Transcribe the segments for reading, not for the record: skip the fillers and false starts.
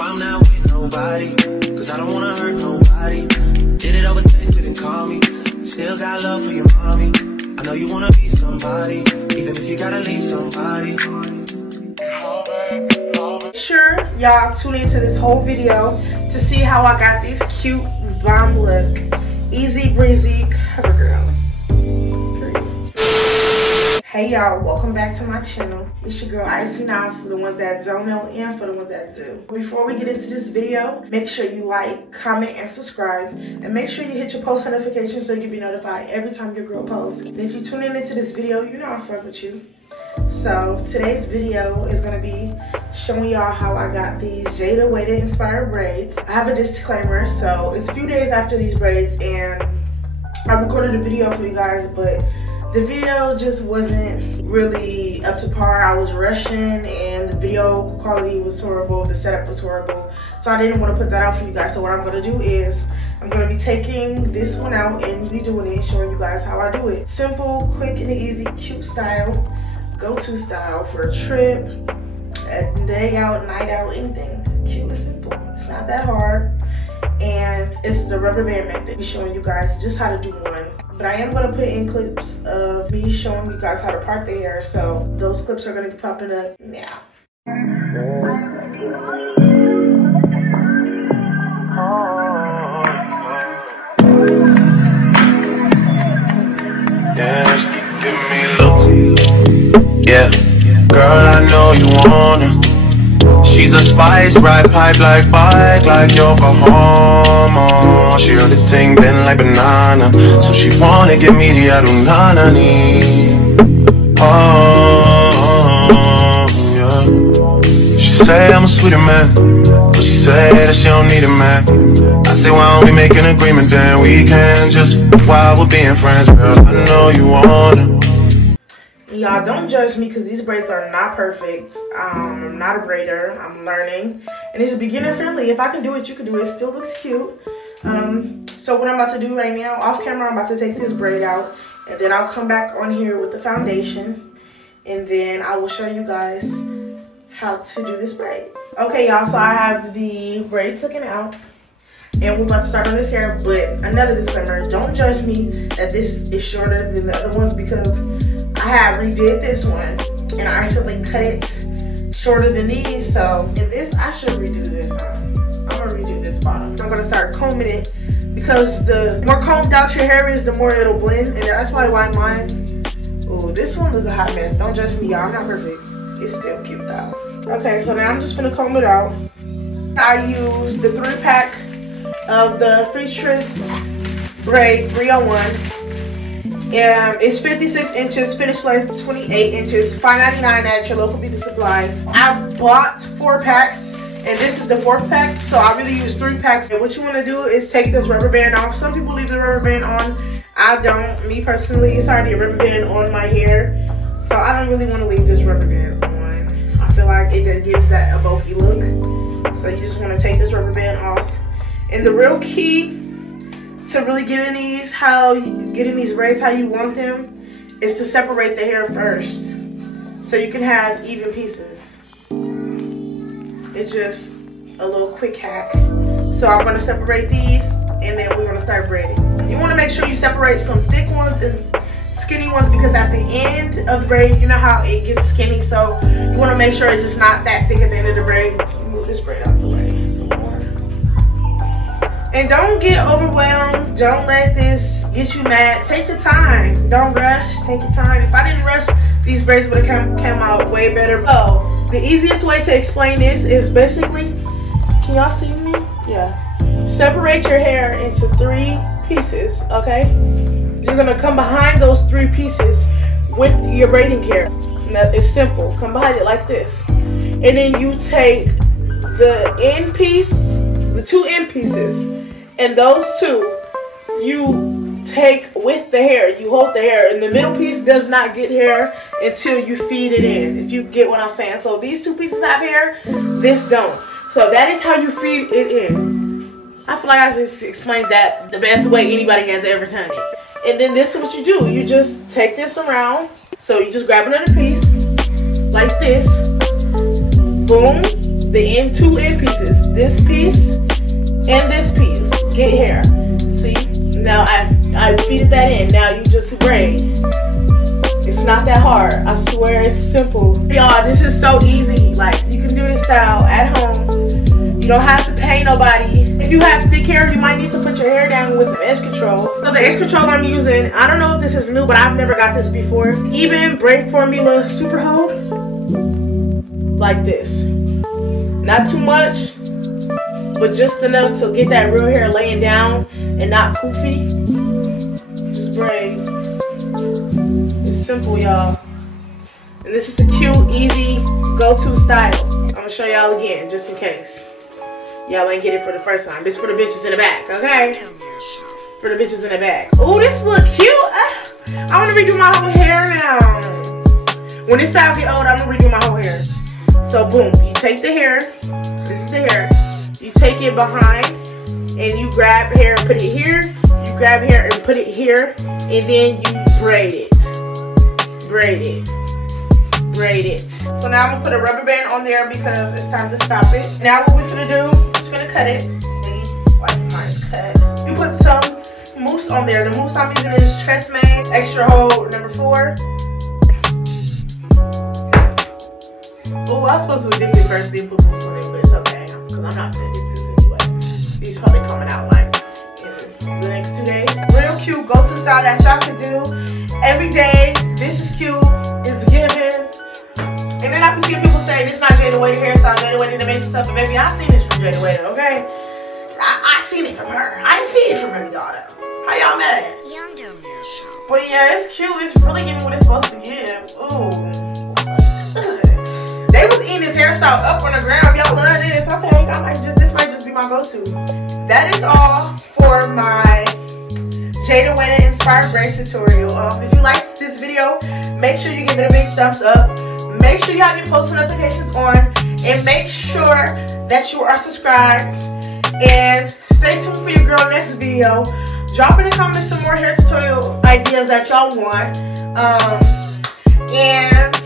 why I'm not with nobody, cause I don't wanna hurt nobody. Did it over text, didn't call me. Still got love for your mommy. I know you wanna be somebody, even if you gotta leave somebody. Sure, y'all tune into this whole video to see how I got this cute bomb look. Easy breezy cover girl. Hey y'all, welcome back to my channel. It's your girl IcyNaz for the ones that don't know and for the ones that do. Before we get into this video, make sure you like, comment, and subscribe. And make sure you hit your post notifications so you can be notified every time your girl posts. And if you're tuning into this video, you know I fuck with you. So today's video is going to be showing y'all how I got these Jayda Wayda inspired braids. I have a disclaimer, so it's a few days after these braids and I recorded a video for you guys, but the video just wasn't really up to par. I was rushing and the video quality was horrible, the setup was horrible, so I didn't want to put that out for you guys. So what I'm going to do is I'm going to be taking this one out and redoing it and showing you guys how I do it. Simple, quick and easy, cute style, go-to style for a trip, a day out, night out, anything. Cute and simple. It's not that hard. And it's the rubber band method. I'm showing you guys just how to do one. But I am going to put in clips of me showing you guys how to part the hair. So those clips are going to be popping up now. Yeah, girl, I know you wanna. She's a spice, ride pipe like bike, like Yokohama. She heard the ting bend like banana, so she wanna give me the adunana ni. Oh, yeah. She say I'm a sweeter man, but she say that she don't need a man. I say why don't we make an agreement, then we can just while we're being friends. Girl, I know you wanna. Y'all don't judge me because these braids are not perfect. I'm not a braider. I'm learning. And it's beginner friendly. If I can do it, you can do it. It still looks cute. So what I'm about to do right now, off camera, I'm about to take this braid out. And then I'll come back on here with the foundation. And then I will show you guys how to do this braid. Okay, y'all. So I have the braid taken out. And we're about to start on this hair. But another disclaimer, don't judge me that this is shorter than the other ones because I have redid this one and I actually cut it shorter than these. So in this, I should redo this. I'm gonna redo this bottom. I'm gonna start combing it because the more combed out your hair is, the more it'll blend. And that's why I like mine. Oh, this one looks a hot mess. Don't judge me, y'all. I'm not perfect. It's still cute though. Okay, so now I'm just gonna comb it out. I used the 3-pack of the Freetress braid 301. It's 56 inches, finished length 28 inches, $5.99 at your local beauty supply. I bought 4 packs, and this is the 4th pack, so I really use 3 packs. And what you want to do is take this rubber band off. Some people leave the rubber band on. I don't. Me personally, it's already a rubber band on my hair, so I don't really want to leave this rubber band on. I feel like it gives that a bulky look, so you just want to take this rubber band off. And the real key to really get in these braids how you want them is to separate the hair first so you can have even pieces. It's just a little quick hack. So I'm going to separate these and then we're going to start braiding. You want to make sure you separate some thick ones and skinny ones because at the end of the braid, you know how it gets skinny, so you want to make sure it's just not that thick at the end of the braid. Move this braid out the way some more. And don't get overwhelmed. Don't let this get you mad. Take your time. Don't rush. Take your time. If I didn't rush, these braids would have come out way better. So the easiest way to explain this is basically, can y'all see me? Yeah. Separate your hair into 3 pieces, okay? You're gonna come behind those 3 pieces with your braiding hair. Now, it's simple. Come behind it like this. And then you take the end piece, the 2 end pieces, and those 2 you take with the hair. You hold the hair, and the middle piece does not get hair until you feed it in, if you get what I'm saying. So these 2 pieces have hair, this don't. So that is how you feed it in. I feel like I just explained that the best way anybody has ever done it. And then this is what you do. You just take this around. So you just grab another piece like this. Boom. The 2 end pieces. this piece and this piece. Get hair. See? Now I feeded that in. Now you just braid. It's not that hard. I swear it's simple. Y'all, this is so easy. Like, you can do this style at home. You don't have to pay nobody. If you have thick hair, you might need to put your hair down with some edge control. So the edge control I'm using, I don't know if this is new, but I've never got this before. Even Braid Formula Super Hold. Like this. Not too much, but just enough to get that real hair laying down and not poofy. Just braid. It's simple, y'all. And this is a cute, easy, go-to style. I'm gonna show y'all again, just in case y'all ain't get it for the first time. This for the bitches in the back, okay? For the bitches in the back. Oh, this look cute. I wanna redo my whole hair now. When this style get old, I'm gonna redo my whole hair. So boom, you take the hair. This is the hair. You take it behind and you grab hair and put it here. You grab hair and put it here, and then you braid it. Braid it. Braid it. So now I'm gonna put a rubber band on there because it's time to stop it. Now what we're gonna do is gonna cut it. Wipe mine's cut. You put some mousse on there. The mousse I'm using is Tresemme Extra Hold number 4. Oh, I was supposed to dip it first, then put mousse on it, but it's okay because I'm not gonna dip this anyway. These probably coming out like in the next 2 days. Real cute go-to style that y'all can do every day. This is cute. It's giving. And then I can see people say this is not Jayda Wayda hairstyle. Jayda Wayda didn't make this up, but baby, I seen this from Jayda Wayda, okay? I seen it from her. I didn't see it from every daughter. How y'all mad? But yeah, it's cute. It's really giving what it's supposed to give. Ooh. They was eating this hairstyle up on the ground. Y'all love this. Okay, this might just be my go-to. That is all for my Jayda Wayda inspired braid tutorial. If you liked this video, make sure you give it a big thumbs up. Make sure you have your post notifications on, and make sure that you are subscribed. And stay tuned for your girl next video. Drop in the comments some more hair tutorial ideas that y'all want. And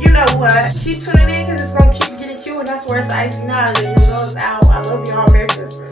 you know what? Keep tuning in because it's gonna keep getting cute, and that's where it's IcyNaz. And your girl is out. I love y'all. Merry Christmas.